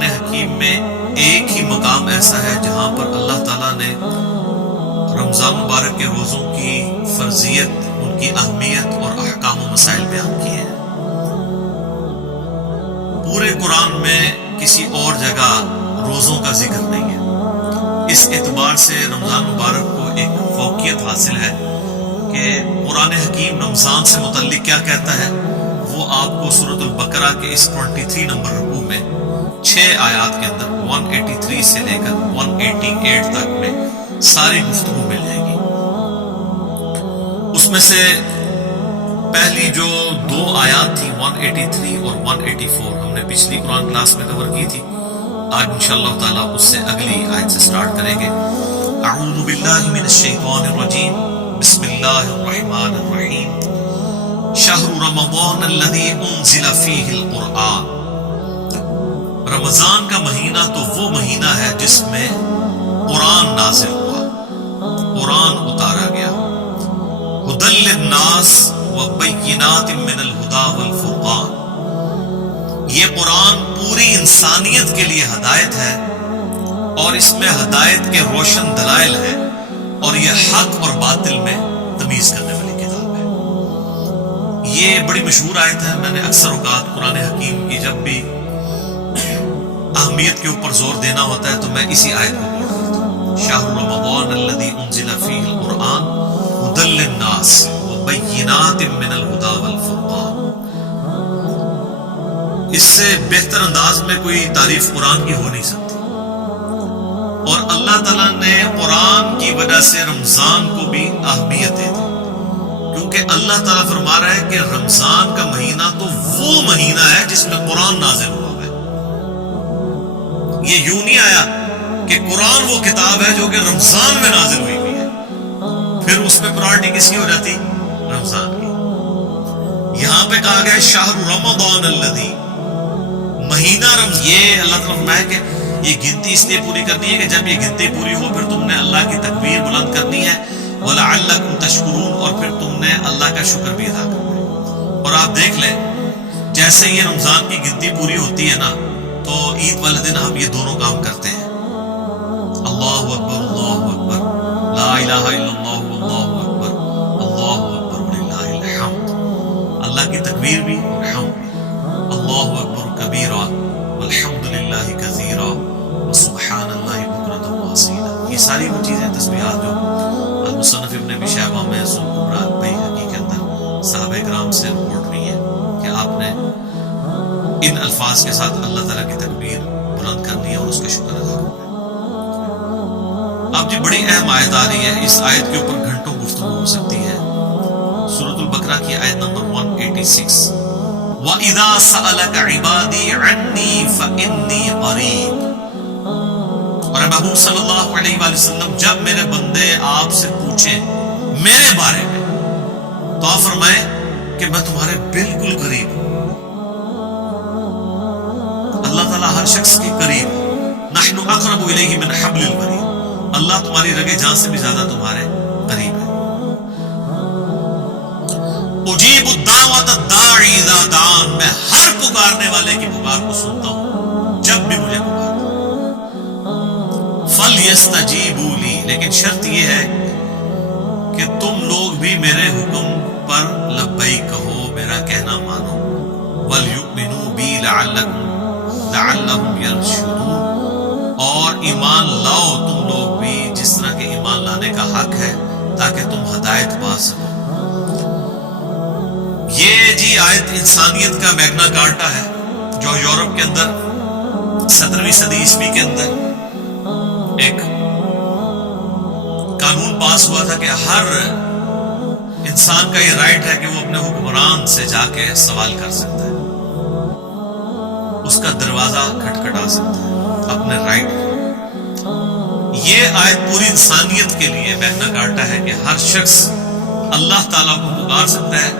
قرآن حکیم میں ایک ہی مقام ایسا ہے جہاں پر اللہ تعالیٰ نے رمضان مبارک کے روزوں کی فرضیت، ان کی اہمیت اور احکام و مسائل بیان کیے ہیں۔ پورے قرآن میں کسی اور جگہ روزوں کا ذکر نہیں ہے۔ اس اعتبار سے رمضان مبارک کو ایک فوقیت حاصل ہے کہ قرآن حکیم رمضان سے متعلق کیا کہتا ہے وہ آپ کو سورۃ البقرہ کے اس 23 نمبر رکوع میں 6 آیات کے اندر 183 سے لے کر 188 تک میں ساری گفتگو مل جائے گی۔ اس میں سے پہلی جو 2 آیات تھی 183 اور 184 ہم نے پچھلی قرآن کلاس میں کور کی تھی۔ آج انشاءاللہ تعالیٰ اس سے اگلی آیت سے سٹارٹ کریں گے۔ اعوذ باللہ من الشیطان الرجیم، بسم اللہ الرحمن الرحیم۔ شہر رمضان الذی انزل فیہ القرآن، رمضان کا مہینہ تو وہ مہینہ ہے جس میں قرآن نازل ہوا، قرآن اتارا گیا۔ ھدی للناس وبینات من الہدی والفرقان، یہ قرآن پوری انسانیت کے لیے ہدایت ہے اور اس میں ہدایت کے روشن دلائل ہیں، اور یہ حق اور باطل میں تمیز کرنے والی کتاب ہے۔ یہ بڑی مشہور آیت ہے۔ میں نے اکثر اوقات قرآن حکیم کی جب بھی اہمیت کے اوپر زور دینا ہوتا ہے تو میں اسی آیت کو کوٹ کرتا ہوں۔ شہر رمضان الذی انزل فیہ القرآن ھدی للناس وبینات من الہدی والفرقان۔ اس سے بہتر انداز میں کوئی تعریف قرآن کی ہو نہیں سکتی، اور اللہ تعالیٰ نے قرآن کی وجہ سے رمضان کو بھی اہمیت دے دی، کیونکہ اللہ تعالیٰ فرما رہا ہے کہ رمضان کا مہینہ تو وہ مہینہ ہے جس میں قرآن نازل ہوا ہے۔ یہ یوں نہیں آیا کہ قرآن وہ کتاب ہے جو کہ رمضان میں نازل ہوئی ہے، پھر اس میں پرائرٹی کس کی ہو جاتی؟ رمضان کی۔ یہاں پہ کہا گیا شہر رمضان الذی، مہینہ رمضان۔ یہ اللہ تعالیٰ فرمایا کہ یہ گنتی اس لیے پوری کرنی ہے کہ جب یہ گنتی پوری ہو پھر تم نے اللہ کی تکبیر بلند کرنی ہے، وَلَعَلَّكُمْ تَشْكُرُونَ، اور پھر تم نے اللہ کا شکر بھی ادا کرنا ہے۔ اور آپ دیکھ لیں جیسے یہ رمضان کی گنتی پوری ہوتی ہے نا تو عید والے دن ہم یہ دونوں کام کرتے ہیں، اللہ اکبر لا الہ الا اللہ اکبر وللہ الحمد، اللہ کی تکبیر بھی اور حمد بھی، اللہ اکبر کبیرا والحمد للہ کثیرا وسبحان اللہ بکرۃ واصیلا۔ یہ ساری وہ چیزیں تسبیحات جو مصنف ابن ابی شیبہ میں سنن کبریٰ بیہقی کے اندر صحابہ کرام سے رپورٹ ہوئی ہے کہ آپ نے ان الفاظ کے ساتھ اللہ تعالیٰ کی تکبیر بلند کرنی ہے اور اس کا شکر ادا کرنا ہے۔ اب جی بڑی اہم آیت آ رہی ہے، اس آیت کے اوپر گھنٹوں گفتگو ہو سکتی ہے۔ سورۃ البقرہ کی آیت نمبر 186، وَإِذَا سَأَلَكَ عِبَادِي عَنِّي فَإِنِّي قَرِيبٌ، اور محبوب صلی اللہ علیہ وآلہ وسلم جب میرے بندے آپ سے پوچھیں میرے بارے میں تو آپ فرمائیں کہ میں تمہارے بالکل قریب ہوں۔ اللہ تعالیٰ ہر شخص کے قریب، نحن اقرب الیہ من حبل الورید، اللہ تمہاری رگے جان سے بھی زیادہ تمہارے قریب ہے۔ اجیب الدعوۃ الداعی اذا دعان، میں ہر پکارنے والے کی پکار کو سنتا ہوں جب بھی مجھے پکارتا۔ فَلْيَسْتَجِيبُوا لِي، لیکن شرط یہ ہے کہ تم لوگ بھی میرے حکم پر لبیک کہو، میرا کہنا مانو۔ وَلْيُؤْمِنُوا بِي لَعَلَّهُمْ يَرْشُدُونَ، اور ایمان لاؤ تم لوگ بھی جس طرح کے ایمان لانے کا حق ہے تاکہ تم ہدایت پا سکو۔ یہ جی آیت انسانیت کا میگنا کارٹا ہے جو یورپ کے اندر 17ویں صدی عیسوی کے اندر ایک قانون پاس ہوا تھا کہ ہر انسان کا یہ رائٹ ہے کہ وہ اپنے حکمران سے جا کے سوال کر سکتا ہے، اس کا دروازہ کھٹکھٹا سکتا ہے اپنے رائٹ پر۔ یہ آیت پوری انسانیت کے لیے میگنا کارٹا ہے کہ ہر شخص اللہ تعالیٰ کو پکار سکتا ہے،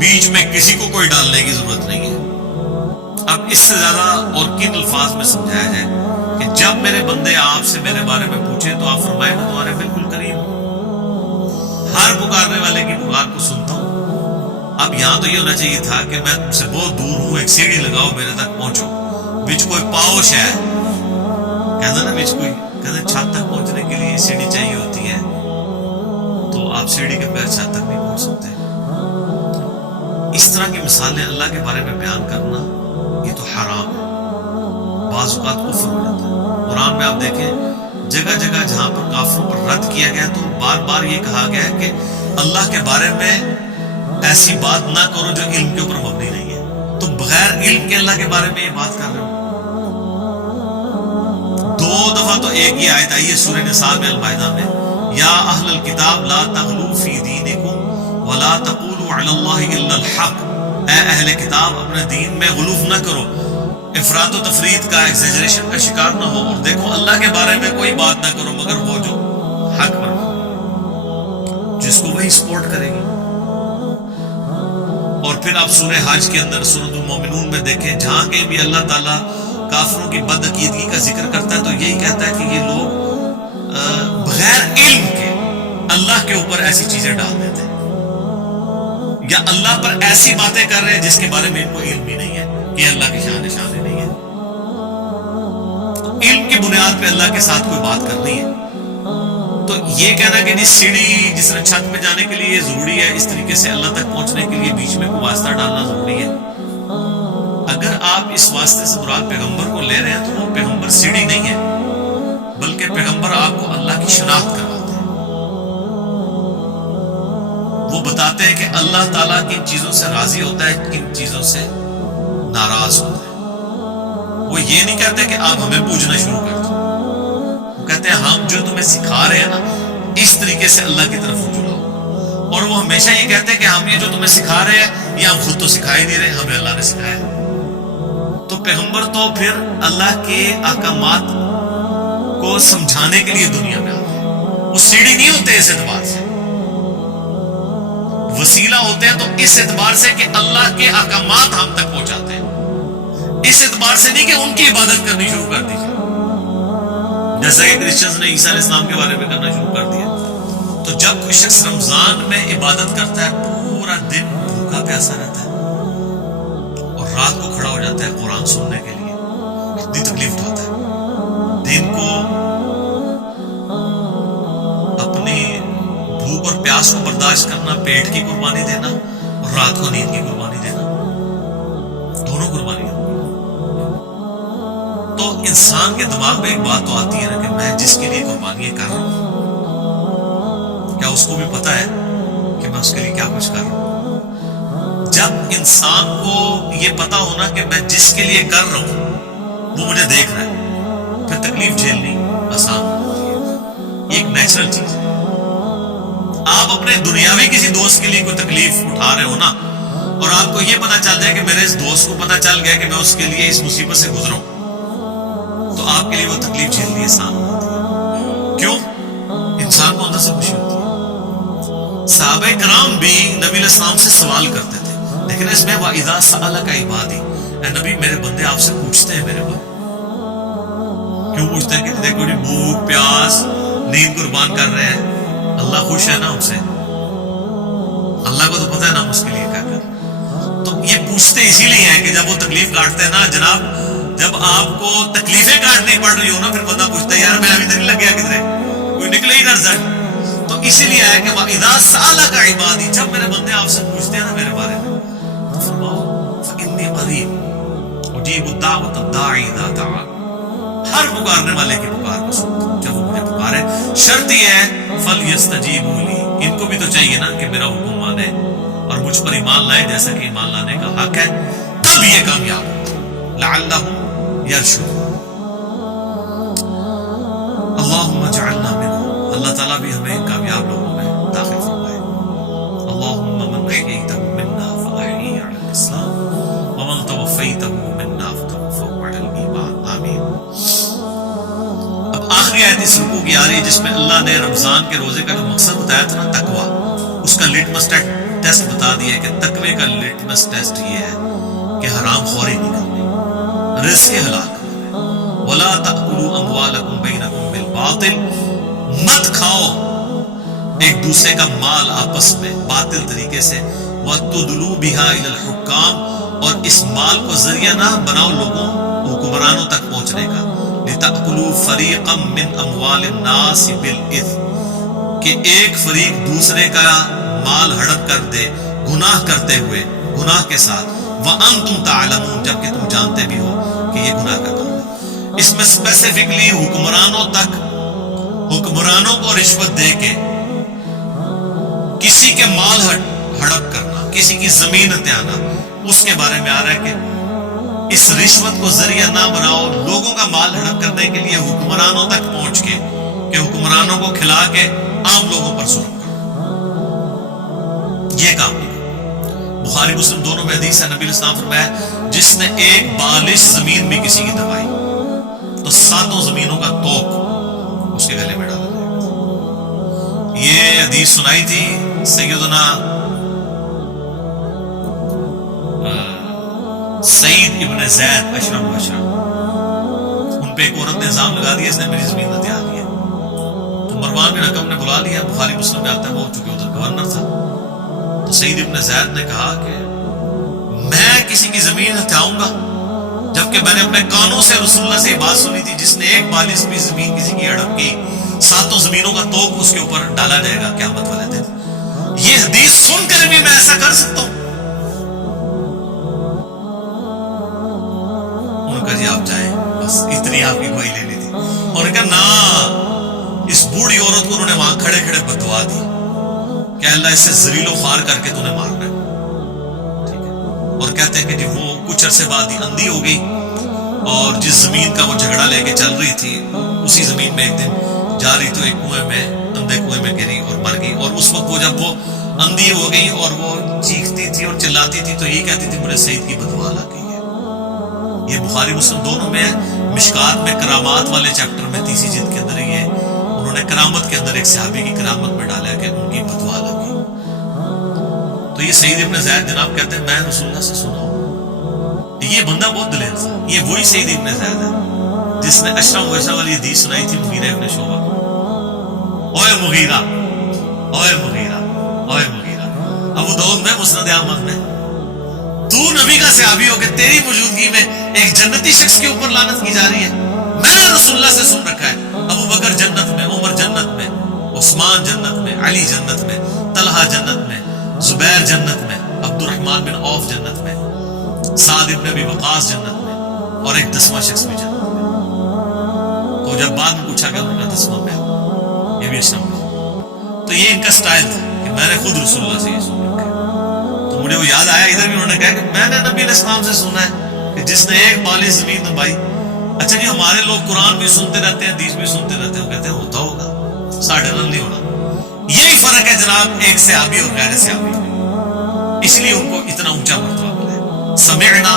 بیچ میں کسی کو کوئی ڈالنے کی ضرورت نہیں ہے۔ اب اس سے زیادہ اور کن الفاظ میں سمجھایا جائے کہ جب میرے بندے آپ سے میرے بارے میں پوچھیں تو آپ فرمائیں میں تمہارے بالکل قریب ہوں، ہر پکارنے والے کی پکار کو سنتا ہوں۔ اب یہاں تو یہ ہونا چاہیے تھا کہ میں تم سے بہت دور ہوں، ایک سیڑھی لگاؤ میرے تک پہنچو، بچ کوئی پاؤش ہے کہنا نا بچ کوئی کہتے چھت تک پہنچنے کے لیے سیڑھی چاہیے ہوتی ہے تو آپ سیڑھی کے بغیر چھت تک نہیں پہنچ سکتے. اس طرح کی مثالیں اللہ کے بارے میں بیان کرنا یہ تو حرام ہے, بعض اوقات کفر ہو جاتا ہے. قرآن میں آپ دیکھیں جگہ جگہ جہاں پر کافروں پر رد کیا گیا تو بار بار یہ کہا گیا ہے کہ اللہ کے بارے میں ایسی بات نہ کرو جو علم کے اوپر مبنی نہیں ہے. تو بغیر علم کے اللہ کے بارے میں یہ بات کر رہے ہو. 2 دفعہ تو ایک ہی آیت آئی ہے سورہ نساء میں المائدہ میں, یا اہل الکتاب لا تغلوا فی دینکم ولا تقولوا علی اللہ الا الحق, اے اہل کتاب اپنے دین میں غلوف نہ کرو, افراط و تفرید کا ایگزیجریشن کا شکار نہ ہو, اور دیکھو اللہ کے بارے میں کوئی بات نہ کرو مگر وہ جو حق پر جس کو وہی سپورٹ کرے گی. اور پھر آپ سورہ حج کے اندر سورۃ المومنون میں دیکھیں جہاں کہیں بھی اللہ تعالیٰ کافروں کی بدعقیدگی کا ذکر کرتا ہے تو یہی کہتا ہے کہ یہ لوگ بغیر علم کے اللہ کے اوپر ایسی چیزیں ڈال دیتے ہیں یا اللہ پر ایسی باتیں کر رہے ہیں جس کے بارے میں ان کو علم بھی نہیں ہے کہ اللہ کی شان نشان ہی نہیں ہے. علم کی بنیاد پہ اللہ کے ساتھ کوئی بات کرنی ہے تو یہ کہنا کہ سیڑھی جس طرح چھت پہ جانے کے لیے ضروری ہے اس طریقے سے اللہ تک پہنچنے کے لیے بیچ میں کوئی واسطہ ڈالنا ضروری ہے. اگر آپ اس واسطے سے مراد پیغمبر کو لے رہے ہیں تو وہ پیغمبر سیڑھی نہیں ہے بلکہ پیغمبر آپ کو اللہ کی شناخت کرواتے ہیں. وہ بتاتے ہیں کہ اللہ تعالیٰ کن چیزوں سے راضی ہوتا ہے کن چیزوں سے ناراض ہوتا ہے. وہ یہ نہیں کہتے کہ آپ ہمیں پوجنا شروع کر دو, وہ کہتے ہیں ہم جو تمہیں سکھا رہے ہیں نا اس طریقے سے اللہ کی طرف رجوع لاؤ. اور وہ ہمیشہ یہ کہتے ہیں کہ ہم یہ جو تمہیں سکھا رہے ہیں یہ ہم خود تو سکھا ہی نہیں رہے, ہمیں اللہ نے سکھایا. تو پیغمبر تو پھر اللہ کے احکامات کو سمجھانے کے لیے دنیا میں آتے ہیں. وہ سیڑھی نہیں ہوتے اس اعتبار سے, وسیلہ ہوتے ہیں تو اس اعتبار سے کہ اللہ کے احکامات ہم تک پہنچاتے ہیں, اس اعتبار سے نہیں کہ ان کی عبادت کرنی شروع کر دیجیے جیسا کہ کرسچنز نے عیسیٰ علیہ السلام کے بارے میں کرنا شروع کر دیا. تو جب کوئی شخص رمضان میں عبادت کرتا ہے پورا دن بھوکا پیاسا رہتا ہے اور رات کو کھڑا ہو جاتا ہے قرآن سننے کے لیے, کتنی تکلیف اٹھاتا ہے. دن کو اپنی بھوک اور پیاس کو برداشت کرنا, پیٹ کی قربانی دینا, اور رات کو نیند کی قربانی دینا, دونوں قربانیاں. تو انسان کے دماغ میں ایک بات تو آتی ہے نا کہ میں جس کے لیے قربانیاں کر رہا ہوں کیا اس کو بھی پتا ہے کہ میں اس کے لیے کیا کچھ کر رہا ہوں. جب انسان کو یہ پتا ہونا کہ میں جس کے لیے کر رہا ہوں وہ مجھے دیکھ رہا ہے پھر تکلیف جھیلنی آسان ہوتی ہے. یہ ایک نیچرل چیز ہے. آپ اپنے دنیاوی کسی دوست کے لیے کوئی تکلیف اٹھا رہے ہو نا اور آپ کو یہ پتا چل جائے کہ میرے اس دوست کو پتا چل گیا کہ میں اس کے لیے اس مصیبت سے گزرا ہوں تو آپ کے لیے وہ تکلیف جھیلنی آسان ہوتی ہے. کیوں؟ انسان کو اندر سے خوشی ہوتی ہے. صحابہ کرام بھی نبی علیہ السلام سے سوال کرتے تھے لیکن اس میں وَإِذَا سَأَلَكَ عِبَادِي, اے نبی میرے بندے آپ سے پوچھتے ہیں میرے بارے. کیوں پوچھتے ہیں کہ دیکھو جی بھوک پیاس نیند قربان کر رہے ہیں, اللہ خوش ہے نا ہم سے, اللہ کو تو پتہ ہے نا ہم اس کے لیے کیا کر. تو یہ پوچھتے اسی لیے ہیں کہ جب وہ تکلیف کاٹتے ہیں نا جناب, جب آپ کو تکلیفیں کاٹنی پڑ رہی ہو نا پھر بندہ پوچھتا ہے یار میں ابھی تک لگ گیا کدھر, کوئی نکلے ہی نہ رزلٹ. تو اسی لیے ہے کہ وَإِذَا سَأَلَكَ عِبَادِي, جب میرے بندے آپ سے پوچھتے ہیں نا میرے بارے میں تو فرماؤ فَإِنِّي قَرِيبٌ أُجِيبُ الدَّعْوَةَ الدَّاعِ إِذَا دَعَانِ, ہر پکارنے والے کی پکار کو سنتا ہوں جب وہ مجھے پکارے. شرط یہ ہے فَلْيَسْتَجِيبُوا لِي, ان کو بھی تو چاہیے نا کہ میرا حکم مانے اور مجھ پر ایمان لائے جیسا کہ ایمان لانے کا حق ہے, تب یہ کامیاب ہو. لَعَلَّهُمْ يَرْشُدُونَ. اللہم اجعلنا منہم, اللہ تعالیٰ بھی ہمیں کامیاب لوگوں میں داخل فرمائے. اللہم من احییتہ منا فاحیی علی الاسلام ومن توفیتہ منا فتوفہ علی الایمان, آمین. اب آخری آیت اس رکوع کی آ رہی ہے جس میں اللہ نے رمضان کے روزے کا جو مقصد بتایا تھا نا تقویٰ, اس کا لٹمس ٹیسٹ بتا دیا کہ تقوی کا لٹمس ٹیسٹ یہ ہے کہ حرام خوری نہیں کرنی, رزق حلال کرنا. ولا تأکلوا اموالکم بینکم بالباطل, مت کھاؤ ایک دوسرے کا مال آپس میں باطل طریقے سے. وَتُدْلُوا بِهَا إِلَى الْحُكَّامِ, اور اس مال کو ذریعہ نہ بناؤ لوگوں حکمرانوں تک پہنچنے کا، لِتَأْكُلُوا فَرِيقًا مِّنْ أَمْوَالِ النَّاسِ بِالْإِثْمِ، کہ ایک فریق دوسرے کا مال ہڑپ کر دے گناہ کرتے ہوئے، گناہ کے ساتھ، وَأَنْتُمْ تَعْلَمُونَ، جبکہ تم جانتے بھی ہو کہ یہ گناہ کا کام ہے۔ اس میں اسپیسیفکلی حکمرانوں تک، حکمرانوں کو رشوت دے کے کسی کے مال ہڑپ کرنا، کسی کی زمین ہتھیانا، اس کے بارے میں آ رہا ہے کہ اس رشوت کو ذریعہ نہ بناؤ لوگوں کا مال ہڑپ کرنے کے لیے، حکمرانوں تک پہنچ کے کہ حکمرانوں کو کھلا کے عام لوگوں پر ظلم کرو، یہ کام نہیں کرو۔ بخاری مسلم دونوں میں حدیث ہے، نبی علیہ السلام فرمایا جس نے ایک بالش زمین بھی کسی کی دبائی تو 7 زمینوں کا توق اس کے گلے میں ڈالا جائے گا۔ یہ حدیث سنائی تھی سیدنا سعید ابن زید اشرم ان پہ ایک عورت نے الزام لگا دیا اس نے میری زمین ہتھیا لی ہے، تو مروان بن حکم نے بلا لیا، بخاری مسلم میں آتا ہے وہ چونکہ ادھر گورنر تھا، تو سعید ابن زید نے کہا کہ میں کسی کی زمین ہتھیاؤں گا، جبکہ میں نے اپنے کانوں سے رسول اللہ سے یہ بات سنی تھی جس نے ایک بالش بھی زمین کسی کی ہڑپ کی 7 زمینوں کا توق اس کے اوپر ڈالا جائے گا قیامت والے دن۔ یہ حدیث سن کر بھی میں ایسا کر سکتا ہوں؟ انہوں نے کہا جی آپ جائیں، بس اتنی آپ کی گواہی لینی تھی۔ اور کہا نا، اس بوڑھی عورت کو انہوں نے وہاں کھڑے کھڑے بددعا دی کہ اللہ اس سے ذلیل و خوار کر کے تو نے مارنا ہے، ٹھیک ہے۔ اور کہتے ہیں کہ جی وہ کچھ عرصے بعد ہی اندھی ہو گئی، اور جس زمین کا وہ جھگڑا لے کے چل رہی تھی اسی زمین میں ایک دن جا رہی تو ایک کنویں میں، اندھے کنویں میں گری اور مر گئی۔ اور اس وقت وہ جب وہ اندھی ہو گئی اور وہ چیختی تھی اور چلاتی تھی تو یہ کہتی تھی مجھے سعید کی بددعا لگ گئی ہے۔ یہ بخاری مسلم دونوں میں ہے۔ مشکات میں کرامات والے چیپٹر میں 30 جلد کے اندر یہ انہوں نے کرامت کے اندر ایک صحابی کی کرامت میں ڈالا کہ ان کی بددعا لگ گئی۔ تو یہ سعید ابن زید جناب کہتے ہیں میں رسول اللہ سے سنا ہوں، یہ بندہ بہت دلیر تھا، یہ وہی سعید ابن زید ہے جس نے اشرم ویسا والی حدیث سنائی تھی مغیرہ ابن شعبہ کو، اوے مغیرہ، اوے مغیرہ، اوے مغیرہ، ابو داؤد میں، مسند احمد میں، تو نبی کا صحابی ہو کے تیری موجودگی میں ایک جنتی شخص کے اوپر لعنت کی جا رہی ہے؟ میں نے رسول اللہ سے سن رکھا ہے ابو بکر جنت میں، عمر جنت میں، عثمان جنت میں، علی جنت میں، طلحہ جنت میں، زبیر جنت میں، عبد الرحمن بن عوف جنت میں، سعد ابن ابی وقاص جنت میں، اور ایک 10واں شخص بھی جنت میں۔ تو جب بعد میں پوچھا گیا انہوں نے 10واں میں یہ بھی اشرم میں۔ تو یہ ان کا سٹائل تھا کہ میں نے خود رسول اللہ سے یہ سن رکھا ہے۔ تو مجھے وہ یاد آیا، ادھر بھی انہوں نے کہا کہ میں نے نبی علیہ السلام سے سنا ہے کہ جس نے ایک بالش زمین دبائی۔ اچھا جی ہمارے لوگ قرآن بھی سنتے رہتے ہیں، حدیث بھی سنتے رہتے ہیں، وہ کہتے ہیں ہوتا ہوگا، ساڑھے نل نہیں ہونا۔ یہی فرق ہے جناب ایک صحابی اور غیر صحابی میں، اس لیے ان کو اتنا اونچا مرتبہ ملا ہے۔ سمعنا